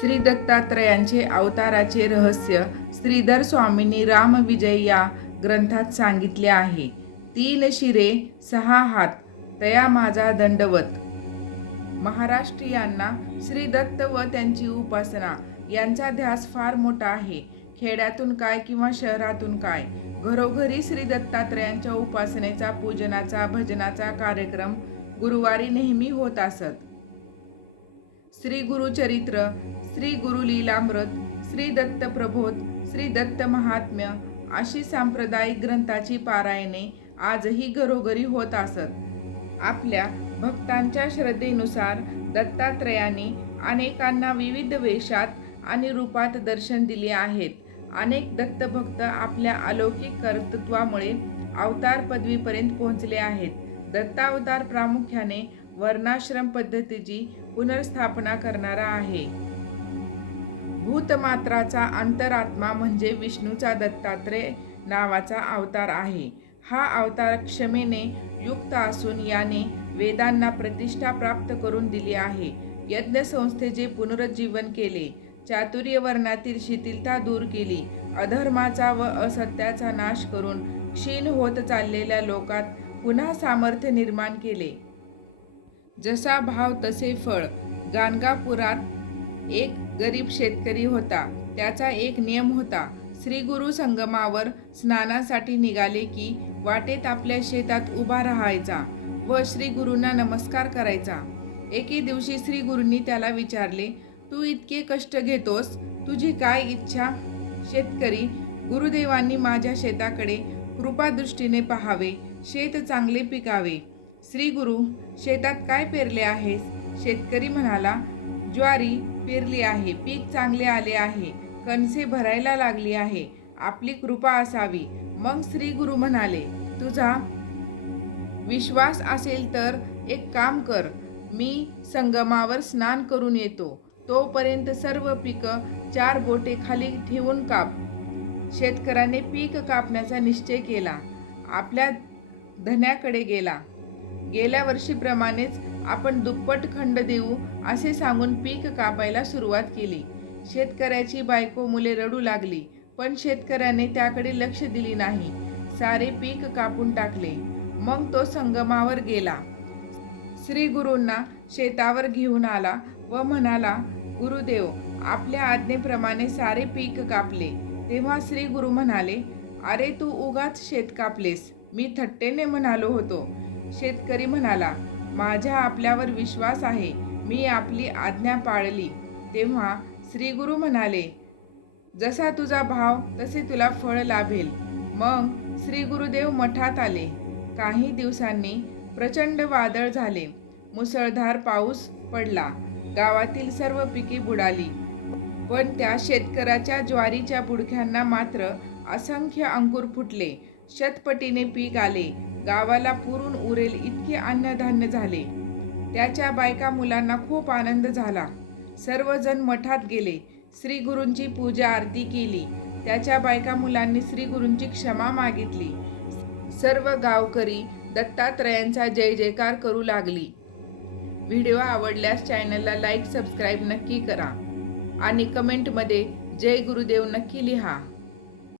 श्री दत्तात्रयांचे अवताराचे रहस्य श्रीधर स्वामींनी रामविजय या ग्रंथात सांगितले आहे. 3 शिरे 6 हात तया माझा दंडवत. महाराष्ट्रीयांना श्री दत्त व त्यांची उपासना यांचा ध्यास फार मोठा आहे. खेड्यातून काय किंवा शहरातून काय, घरोघरी श्री दत्तात्रयांच्या उपासनेचा, पूजनाचा, भजनाचा कार्यक्रम गुरुवारी नेहमी होत असत. श्री गुरुचरित्र, श्री गुरुलीलामृत, श्री दत्त प्रबोध, श्री दत्त महात्म्य अशी सांप्रदायिक ग्रंथाची पारायणे आजही घरोघरी होत असत. आपल्या भक्तांच्या श्रद्धेनुसार दत्तात्रयांनी अनेकांना विविध वेशात आणि रूपात दर्शन दिले आहेत. अनेक दत्तभक्त आपल्या अलौकिक कर्तृत्वामुळे अवतार पदवीपर्यंत पोहोचले आहेत. दत्तावतार प्रामुख्याने वर्णाश्रम पद्धतीची पुनर्स्थापना करणारा आहे. भूतमात्राचा अंतरात्मा म्हणजे विष्णूचा दत्तात्रय नावाचा अवतार आहे. हा अवतार क्षमेने युक्त असून याने वेदांना प्रतिष्ठा प्राप्त करून दिली आहे. यज्ञसंस्थेचे पुनरुज्जीवन केले, चातुर्य वर्णातील शिथिलता दूर केली, अधर्माचा व असत्याचा नाश करून क्षीण होत चाललेल्या लोकात पुन्हा सामर्थ्य निर्माण केले. जसा भाव तसे फळ. गाणगापुरात एक गरीब शेतकरी होता. त्याचा एक नियम होता. श्री गुरु संगमावर स्नानासाठी निघाले की वाटेत आपल्या शेतात उभा राहायचा व श्री गुरूंना नमस्कार करायचा. एके दिवशी श्री गुरूंनी त्याला विचारले, तू इतके कष्ट घेतोस, तुझी काय इच्छा? शेतकरी, गुरुदेवांनी माझ्या शेताकडे कृपादृष्टीने पाहावे, शेत चांगले पिकावे. श्री गुरु, शेतात काय पेरले आहेस? शेतकरी म्हणाला, ज्वारी पेरली आहे, पीक चांगले आले आहे, कणसे भरायला लागली आहे, आपली कृपा असावी. मग श्री गुरु म्हणाले, तुझा विश्वास असेल तर एक काम कर, मी संगमावर स्नान करून येतो, तोपर्यंत सर्व पिकं 4 बोटे खाली ठेवून काप. शेतकऱ्याने पीक कापण्याचा निश्चय केला. आपल्या धन्याकडे गेला. गेल्या वर्षीप्रमाणेच आपण दुप्पट खंड देऊ असे सांगून पीक कापायला सुरुवात केली. शेतकऱ्याची बायको मुले रडू लागली, पण शेतकऱ्याने त्याकडे लक्ष दिले नाही. सारे पीक कापून टाकले. मग तो संगमावर गेला. श्री गुरूंना शेतावर घेऊन आला व म्हणाला, गुरुदेव, आपल्या आज्ञेप्रमाणे सारे पीक कापले. तेव्हा श्री गुरु म्हणाले, अरे तू उगाच शेत कापलेस, मी थट्टेने म्हणालो होतो. शेतकरी म्हणाला, माझ्या आपल्यावर विश्वास आहे, मी आपली आज्ञा पाळली. तेव्हा श्री गुरु म्हणाले, जसा तुझा भाव तसे तुला फळ लाभेल. मग श्री गुरुदेव मठात आले. काही दिवसांनी प्रचंड वादळ झाले. मुसळधार पाऊस पडला. गावातील सर्व पिके बुडाली. पण त्या शेतकऱ्याच्या ज्वारीच्या बुडक्यांना मात्र असंख्य अंकुर फुटले. शतपटीने पीक आले. गावाला पुरून उरेल इतके अन्नधान्य झाले. त्याच्या बायका मुलांना खूप आनंद झाला. सर्वजण मठात गेले. श्री गुरूंची पूजा आरती केली. त्याच्या बायका मुलांनी श्री गुरूंची क्षमा मागितली. सर्व गावकरी दत्तात्रयांचा जय जयकार करू लागली. व्हिडिओ आवडल्यास चॅनलला लाईक, सबस्क्राईब नक्की करा आणि कमेंटमध्ये जय गुरुदेव नक्की लिहा.